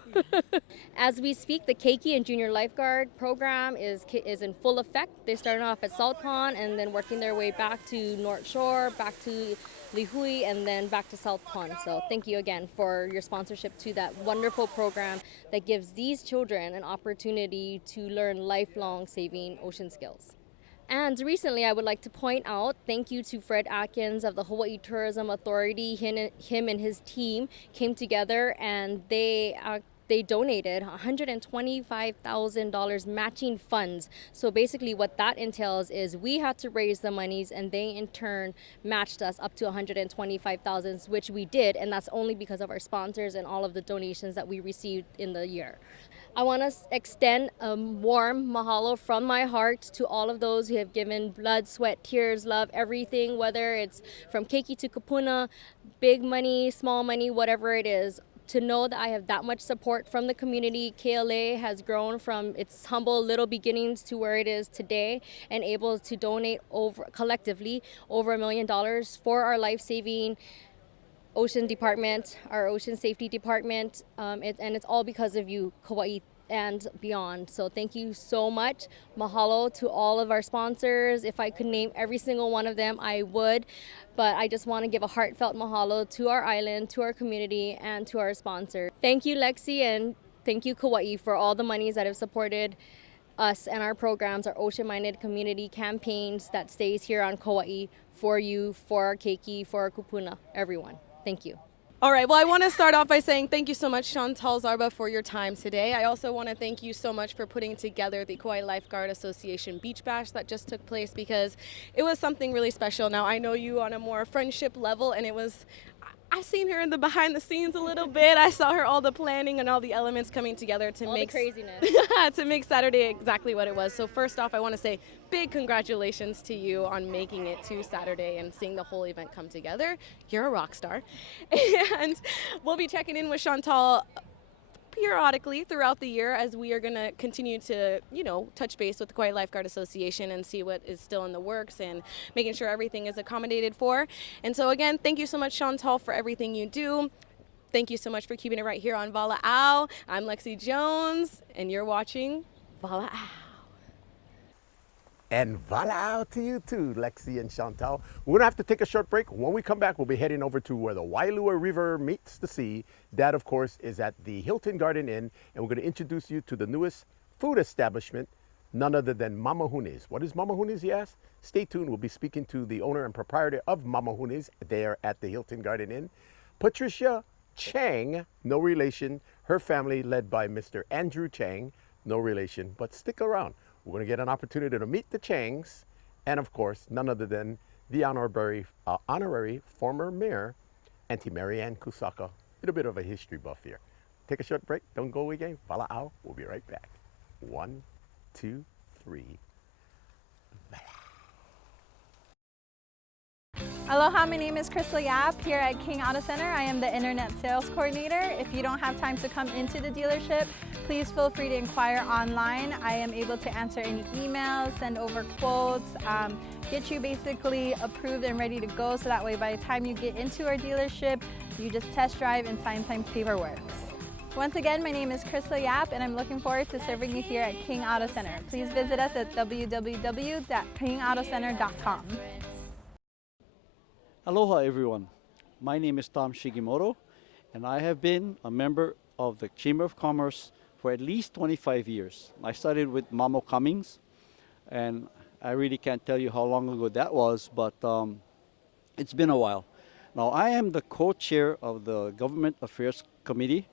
As we speak, the Keiki and Junior Lifeguard program is in full effect. They started off at Salt Pond and then working their way back to North Shore, back to Lihui, and then back to South Pond. So thank you again for your sponsorship to that wonderful program that gives these children an opportunity to learn lifelong saving ocean skills. And recently, I would like to point out, thank you to Fred Atkins of the Hawaii Tourism Authority. Him and his team came together and they donated $125,000 matching funds. So basically what that entails is we had to raise the monies and they in turn matched us up to $125,000, which we did, and that's only because of our sponsors and all of the donations that we received in the year. I want to extend a warm mahalo from my heart to all of those who have given blood, sweat, tears, love, everything, whether it's from keiki to kapuna, big money, small money, whatever it is. To know that I have that much support from the community. KLA has grown from its humble little beginnings to where it is today and able to donate collectively over $1 million for our life-saving ocean department, our ocean safety department, and it's all because of you, Kauai and beyond. So thank you so much. Mahalo to all of our sponsors. If I could name every single one of them, I would. But I just want to give a heartfelt mahalo to our island, to our community, and to our sponsor. Thank you, Lexi, and thank you, Kauai, for all the monies that have supported us and our programs, our ocean-minded community campaigns that stays here on Kauai for you, for our keiki, for our kupuna, everyone. Thank you. All right, well, I want to start off by saying thank you so much, Chantal Zarba, for your time today. I also want to thank you so much for putting together the Kauai Lifeguard Association Beach Bash that just took place, because it was something really special. Now, I know you on a more friendship level, and I've seen her in the behind the scenes a little bit. I saw her all the planning and all the elements coming together to make the craziness. to make Saturday exactly what it was. So first off, I want to say big congratulations to you on making it to Saturday and seeing the whole event come together. You're a rock star. And we'll be checking in with Chantal periodically throughout the year as we are going to continue to, touch base with the Kauai Lifeguard Association and see what is still in the works and making sure everything is accommodated for. And so again, thank you so much, Chantal, for everything you do. Thank you so much for keeping it right here on Wala'au. I'm Lexi Jones, and you're watching Wala'au. And vala'au to you too, Lexi and Chantal. We're gonna have to take a short break. When we come back, we'll be heading over to where the Wailua River meets the sea. That, of course, is at the Hilton Garden Inn, and we're gonna introduce you to the newest food establishment, none other than Mamahune's. What is Mamahune's, you ask? Stay tuned. We'll be speaking to the owner and proprietor of Mamahune's there at the Hilton Garden Inn, Patricia Chang, no relation. Her family led by Mr. Andrew Chang, no relation, but stick around. We're going to get an opportunity to meet the Changs, and of course, none other than the honorary former mayor, Auntie Marianne Kusaka. A little bit of a history buff here. Take a short break. Don't go away, gang. Wala'au. We'll be right back. 1, 2, 3. Aloha, my name is Crystal Yap here at King Auto Center. I am the Internet Sales Coordinator. If you don't have time to come into the dealership, please feel free to inquire online. I am able to answer any emails, send over quotes, get you basically approved and ready to go, so that way by the time you get into our dealership, you just test drive and sign some paperwork. Once again, my name is Crystal Yap, and I'm looking forward to serving you here at King Auto Center. Please visit us at www.kingautocenter.com. Aloha everyone, my name is Tom Shigimoto, and I have been a member of the Chamber of Commerce for at least 25 years. I started with Mamo Cummings, and I really can't tell you how long ago that was, but it's been a while. Now I am the co-chair of the Government Affairs Committee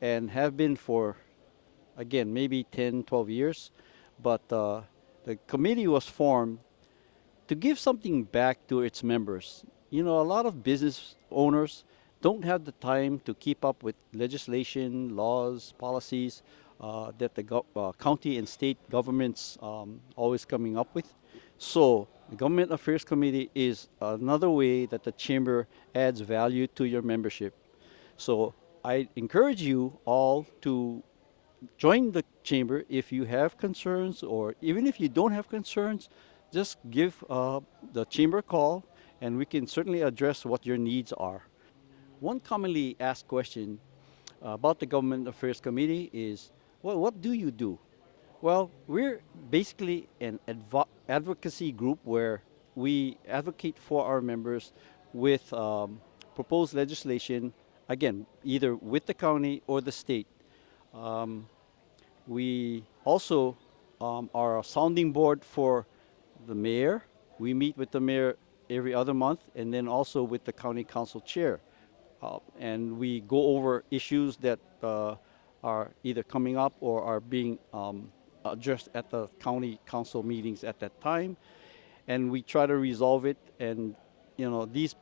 and have been for, again, maybe 10, 12 years, but the committee was formed to give something back to its members. You know, a lot of business owners don't have the time to keep up with legislation, laws, policies that the county and state governments always coming up with. So the Government Affairs Committee is another way that the Chamber adds value to your membership. So I encourage you all to join the Chamber if you have concerns, or even if you don't have concerns, just give the Chamber a call and we can certainly address what your needs are. One commonly asked question about the Government Affairs Committee is, well, what do you do? Well, we're basically an advocacy group where we advocate for our members with proposed legislation, again, either with the county or the state. We also are a sounding board for the mayor. We meet with the mayor every other month, and then also with the county council chair. And we go over issues that are either coming up or are being addressed at the county council meetings at that time. And we try to resolve it. And you know, these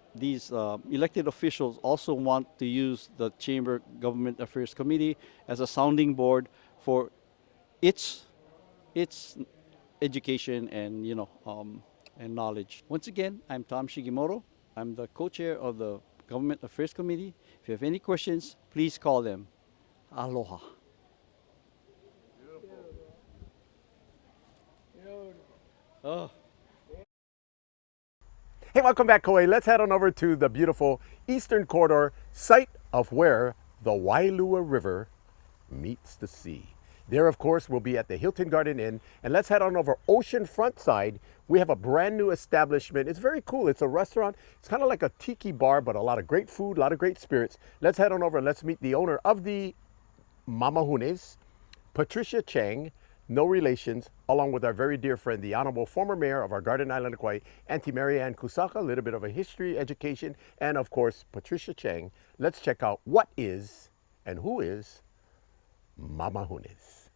elected officials also want to use the Chamber Government Affairs Committee as a sounding board for its education and and knowledge. Once again, I'm Tom Shigimoto. I'm the co-chair of the Government Affairs Committee. If you have any questions, please call them. Aloha. Oh. Hey, welcome back, Kauai. Let's head on over to the beautiful Eastern Corridor, site of where the Wailua River meets the sea. There, of course, we'll be at the Hilton Garden Inn, and let's head on over oceanfront side. We have a brand new establishment. It's very cool. It's a restaurant. It's kind of like a tiki bar, but a lot of great food, a lot of great spirits. Let's head on over and let's meet the owner of the Mamahunes, Patricia Chang, no relations, along with our very dear friend, the Honorable former Mayor of our Garden Island of Kauai, Auntie Marianne Kusaka, a little bit of a history, education, and of course, Patricia Chang. Let's check out what is and who is Mamahunes.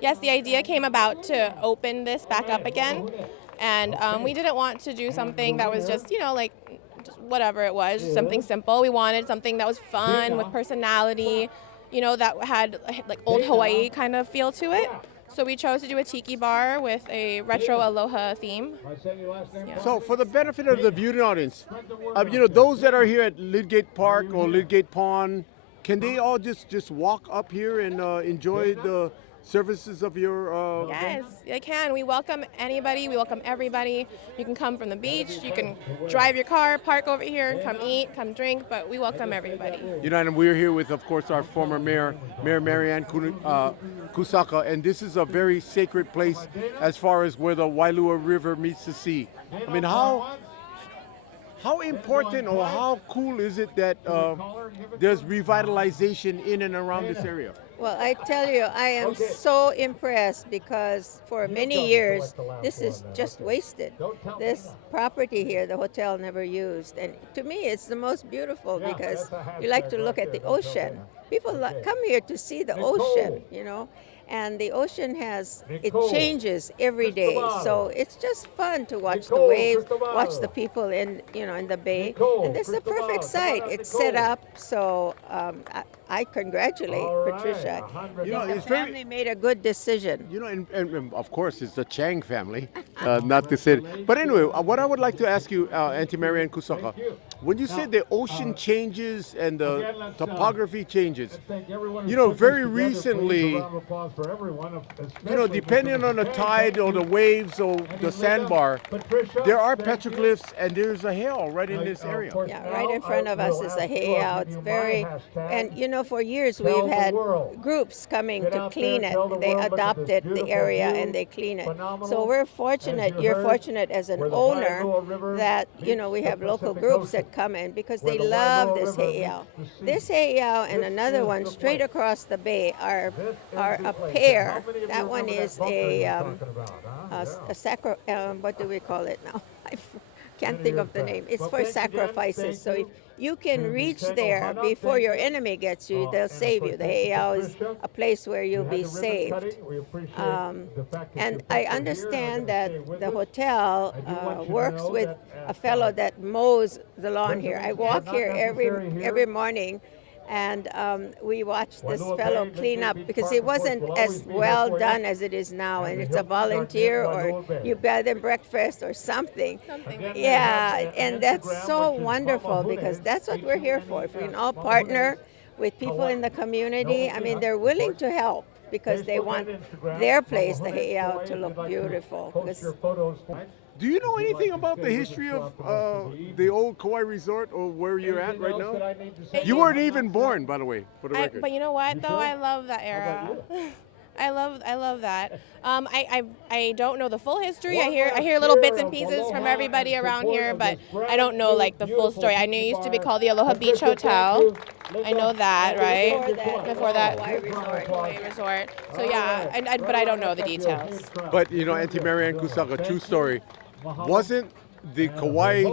Yes, the idea came about to open this back up again, and we didn't want to do something that was just, like just whatever it was, just something simple. We wanted something that was fun, with personality, that had like old Hawaii kind of feel to it. So we chose to do a tiki bar with a retro aloha theme. Yeah. So for the benefit of the viewing audience, those that are here at Lidgate Park or Lidgate Pond, can they all just walk up here and enjoy the services of your Yes, they can. We welcome anybody. We welcome everybody. You can come from the beach. You can drive your car, park over here, come eat, come drink, but we welcome everybody. And we're here with, of course, our former Mayor Marianne Kusaka, and this is a very sacred place as far as where the Wailua River meets the sea. I mean, how important or how cool is it that there's revitalization in and around this area? Well, I tell you, I am so impressed because for many years, this is just wasted. This property here, the hotel never used. And to me, it's the most beautiful because you like to look at the ocean. People come here to see the ocean, and the ocean it changes every day. So it's just fun to watch the waves, watch the people in the bay. And this is a perfect site. It's set up, so I congratulate Patricia. The family made a good decision. And of course, it's the Chang family, not to say it. But anyway, what I would like to ask you, Auntie Marianne Kusaka, when you said the ocean changes and the topography changes, very recently, depending on the tide or the waves or the sandbar, there are petroglyphs and there's a hail right in this area. Yeah, right in front of us is a hail. It's very, and for years we've had groups coming to clean it. They adopted the area and they clean it. So we're fortunate, you're fortunate as an owner that, we have local groups that come in because they love this heiau. This heiau and another one straight across the bay are a pair. That one is a what do we call it now? I can't think of the name. It's for sacrifices. So if you can reach there before your enemy gets you, they'll save you. The heiau is a place where you'll be saved. And I understand that the hotel works with a fellow that mows the lawn here. I walk here every morning, and we watched this fellow clean up because it wasn't as well done as it is now, and it's a volunteer or you buy them breakfast or something. Yeah, and that's so wonderful because that's what we're here for. If we can all partner with people in the community, I mean, they're willing to help because they want their place, the heiau, to look beautiful. Do you know anything about the history of the old Kauai Resort or where you're at right now? You weren't even born, by the way, for the record. But you know what, though? I love that era. I love that. I don't know the full history. I hear little bits and pieces from everybody around here, but I don't know like the full story. I knew it used to be called the Aloha Beach Hotel. I know that, right? Before that, Hawaii Resort. So yeah, but I don't know the details. But you know, Auntie Marianne Kusaka, true story, wasn't the Kauai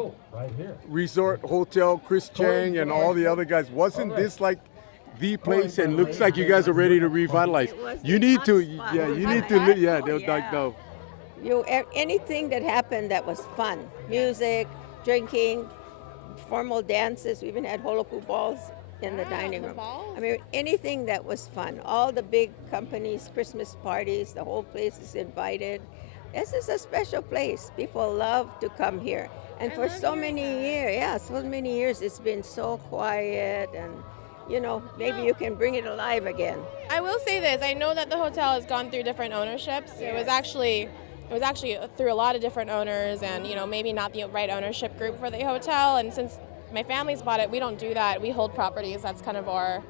Resort Hotel, Chris Chang and all the other guys, wasn't this like the place? And looks like you guys are ready to revitalize. You need to, yeah, you need to, yeah, they're like, no. Anything that happened that was fun, music, drinking, formal dances. We even had holoku balls in the dining room. I mean, anything that was fun. All the big companies, Christmas parties, the whole place is invited. This is a special place. People love to come here. And for so many years, it's been so quiet, and you know, maybe you can bring it alive again. I will say this, I know that the hotel has gone through different ownerships. It was actually through a lot of different owners, and you know, maybe not the right ownership group for the hotel. And since my family's bought it, we don't do that. We hold properties. That's kind of our,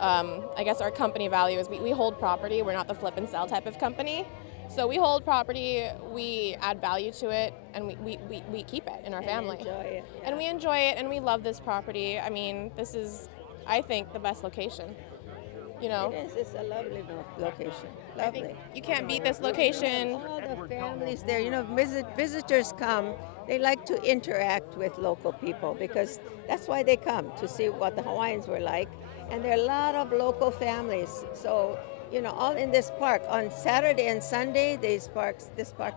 I guess our company value is we hold property. We're not the flip and sell type of company. So we hold property, we add value to it, and we keep it in our family. Enjoy it, yeah. And we enjoy it, and we love this property. I mean, this is, I think, the best location. You know, it is. It's a lovely location. Lovely. You can't beat this location. All the families there. You know, visitors come. They like to interact with local people because that's why they come, to see what the Hawaiians were like. And there are a lot of local families. So, you know, all in this park. On Saturday and Sunday, this park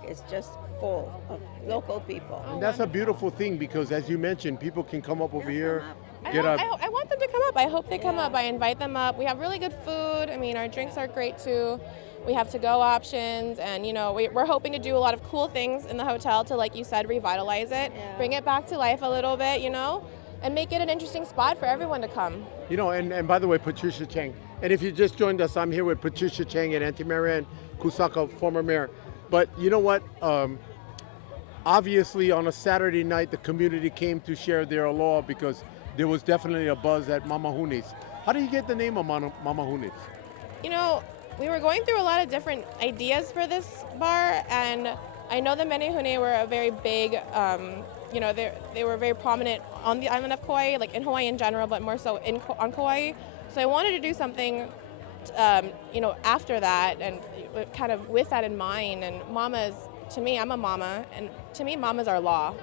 is just full of local people. And that's a beautiful thing because, as you mentioned, people can come up over here. I want them to come up. I hope they come up. I invite them up. We have really good food. I mean, our drinks are great too. We have to-go options, and you know, we're hoping to do a lot of cool things in the hotel to, like you said, revitalize it, bring it back to life a little bit, you know, and make it an interesting spot for everyone to come. You know, and by the way, Patricia Chang. And if you just joined us, I'm here with Patricia Chang and Auntie Marianne Kusaka, former mayor. But you know what? Obviously, on a Saturday night, the community came to share their aloha because there was definitely a buzz at Mamahune's. How do you get the name of Mamahune's? You know, we were going through a lot of different ideas for this bar, and I know the Menehune were a very big, you know, they were very prominent on the island of Kauai, like in Hawaii in general, but more so on Kauai. So I wanted to do something, you know, after that, and kind of with that in mind. And Mama's, to me, I'm a mama, and to me, Mama's our law.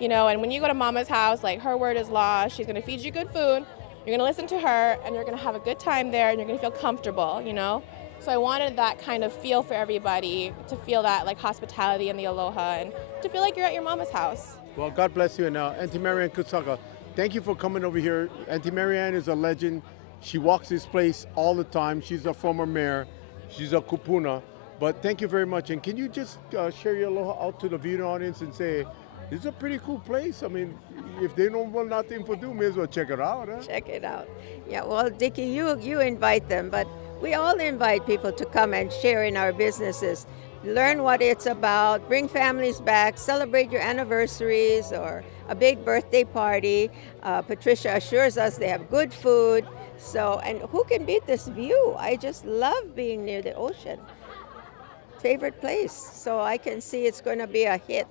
You know, and when you go to Mama's house, like, her word is law. She's going to feed you good food, you're going to listen to her, and you're going to have a good time there, and you're going to feel comfortable, you know? So I wanted that kind of feel for everybody, to feel that, like, hospitality and the aloha, and to feel like you're at your Mama's house. Well, God bless you. And Auntie Marianne Kusaka, thank you for coming over here. Auntie Marianne is a legend. She walks this place all the time. She's a former mayor. She's a kupuna. But thank you very much. And can you just share your aloha out to the viewing audience and say, this is a pretty cool place. I mean, if they don't want nothing to do, may as well check it out. Huh? Check it out. Yeah, well, Dickie, you invite them, but we all invite people to come and share in our businesses. Learn what it's about, bring families back, celebrate your anniversaries or a big birthday party. Patricia assures us they have good food. So, and who can beat this view? I just love being near the ocean. Favorite place. So I can see it's going to be a hit.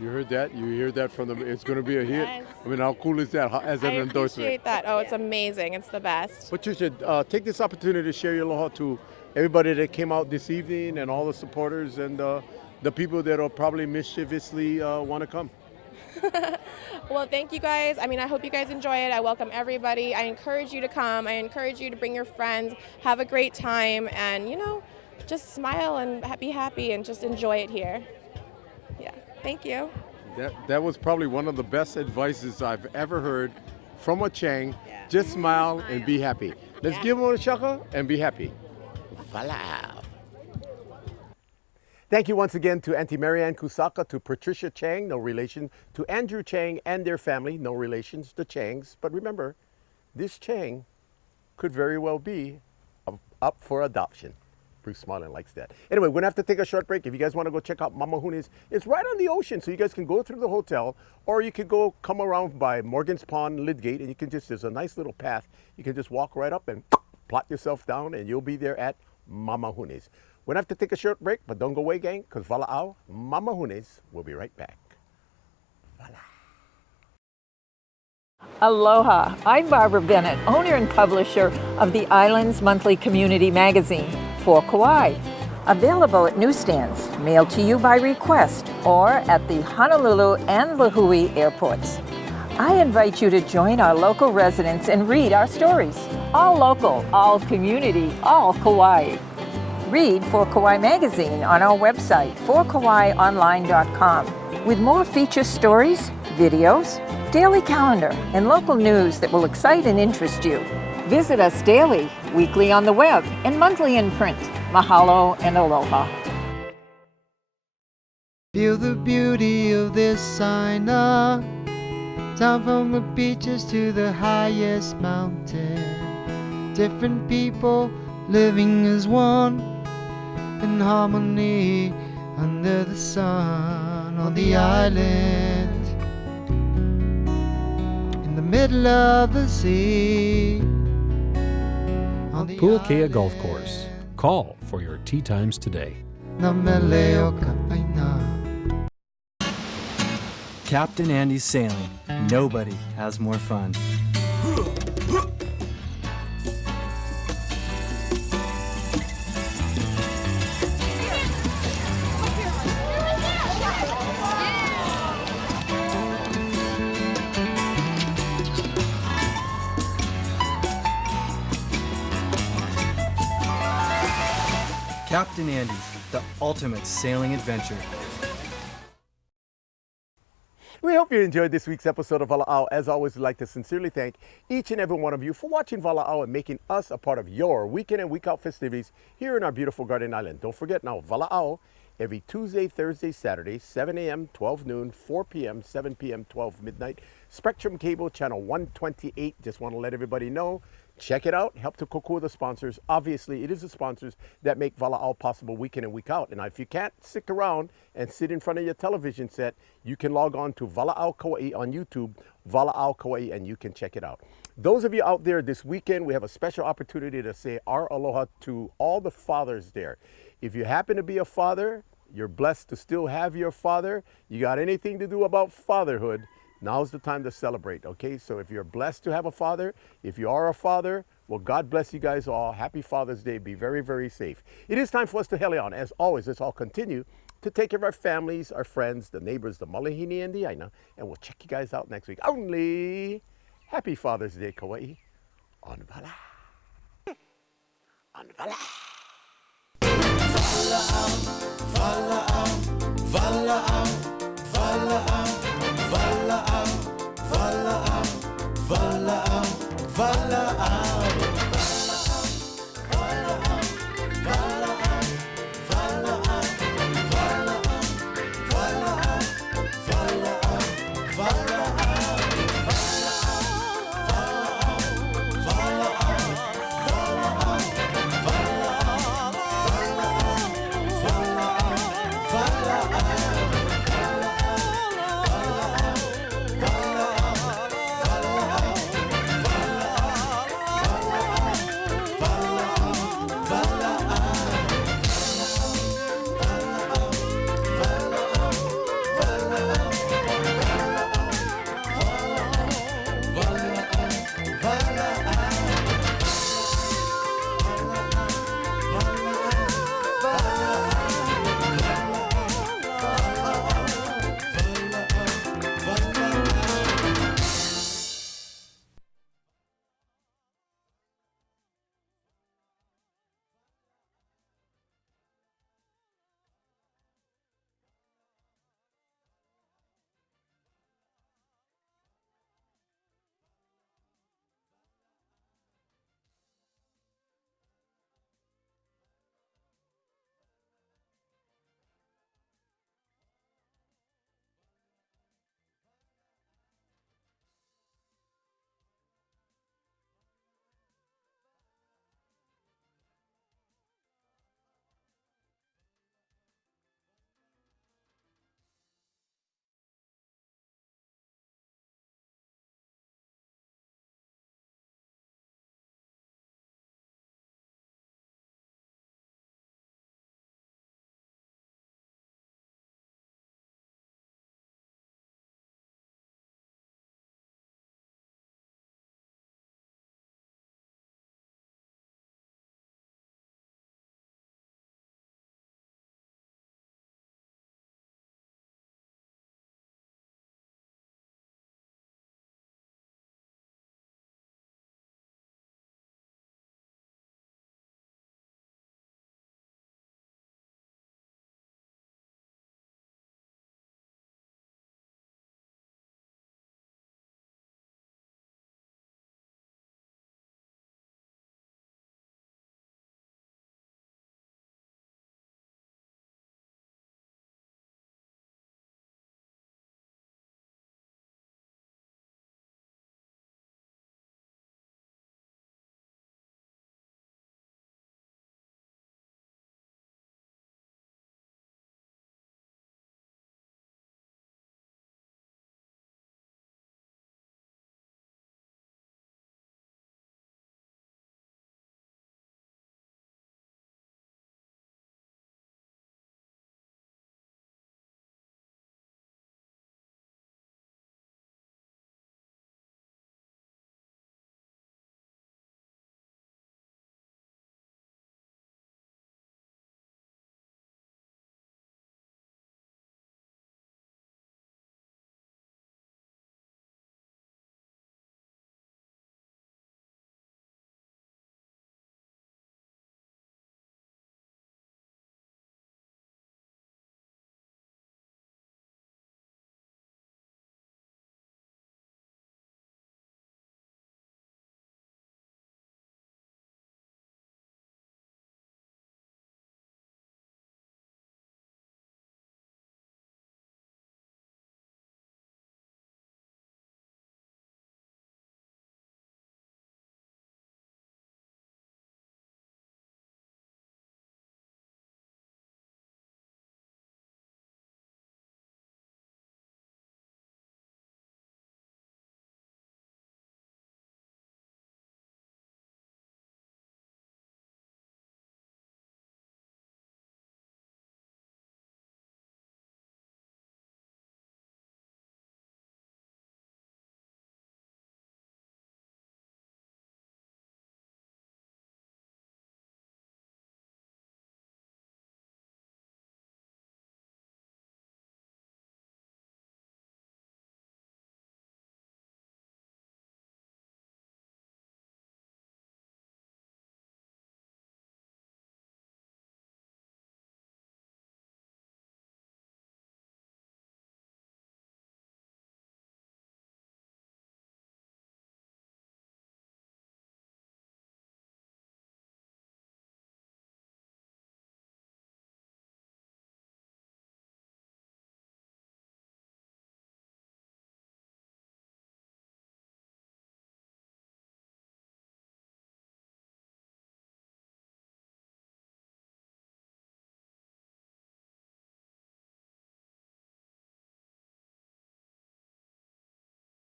You heard that? You hear that from them? It's going to be a hit. Yes. I mean, how cool is that as an endorsement? I appreciate that. Oh, it's amazing. It's the best. Patricia, take this opportunity to share your aloha to everybody that came out this evening and all the supporters and the people that will probably mischievously want to come. Well, thank you guys. I mean, I hope you guys enjoy it. I welcome everybody. I encourage you to come. I encourage you to bring your friends, have a great time, and, you know, just smile and be happy and just enjoy it here. Yeah, thank you. That was probably one of the best advices I've ever heard from a Chang. Yeah. Just smile and be happy. Let's give them a shaka and be happy. Voila. Thank you once again to Auntie Marianne Kusaka, to Patricia Chang, no relation, to Andrew Chang and their family, no relations, the Changs. But remember, this Chang could very well be up for adoption. Bruce Smiling likes that. Anyway, we're going to have to take a short break. If you guys want to go check out Mamahune's, it's right on the ocean, so you guys can go through the hotel, or you could go come around by Morgan's Pond, Lidgate, and you can just, there's a nice little path. You can just walk right up and plot yourself down, and you'll be there at Mamahunes. We're going to have to take a short break, but don't go away, gang, because Wala'au Mamahunes will be right back. Aloha, I'm Barbara Bennett, owner and publisher of the Island's monthly community magazine, For Kauai. Available at newsstands, mailed to you by request, or at the Honolulu and Lihue airports. I invite you to join our local residents and read our stories. All local, all community, all Kauai. Read For Kauai magazine on our website, forkauaionline.com, with more feature stories, videos, daily calendar, and local news that will excite and interest you. Visit us daily, weekly on the web, and monthly in print. Mahalo and aloha. Feel the beauty of this sign up. Down from the beaches to the highest mountain. Different people living as one in harmony under the sun on the island. In the middle of the sea. Puakea Golf Course. Call for your tee times today. Captain Andy's Sailing. Nobody has more fun. Captain Andy's, the ultimate sailing adventure. We hope you enjoyed this week's episode of Wala'au. As always, we'd like to sincerely thank each and every one of you for watching Wala'au and making us a part of your weekend and week out festivities here in our beautiful Garden Island. Don't forget now, Wala'au every Tuesday, Thursday, Saturday, 7 a.m., 12 noon, 4 p.m., 7 p.m., 12 midnight. Spectrum Cable, channel 128. Just want to let everybody know. Check it out. Help to kokua the sponsors. Obviously, it is the sponsors that make Wala'au possible week in and week out. And if you can't stick around and sit in front of your television set, you can log on to Wala'au Kauai on YouTube, Wala'au Kauai, and you can check it out. Those of you out there this weekend, we have a special opportunity to say our aloha to all the fathers there. If you happen to be a father, you're blessed to still have your father. You got anything to do about fatherhood, now's the time to celebrate, okay? So if you're blessed to have a father, if you are a father, well, God bless you guys all. Happy Father's Day. Be very, very safe. It is time for us to heli on. As always, let's all continue to take care of our families, our friends, the neighbors, the Malihini and the Aina, and we'll check you guys out next week. Only Happy Father's Day, Kauai. On Vala. On Vala. Wala'au, Wala'au, Wala'au, Wala'au, Wala'au, Wala'au, Wala'au, Wala'au.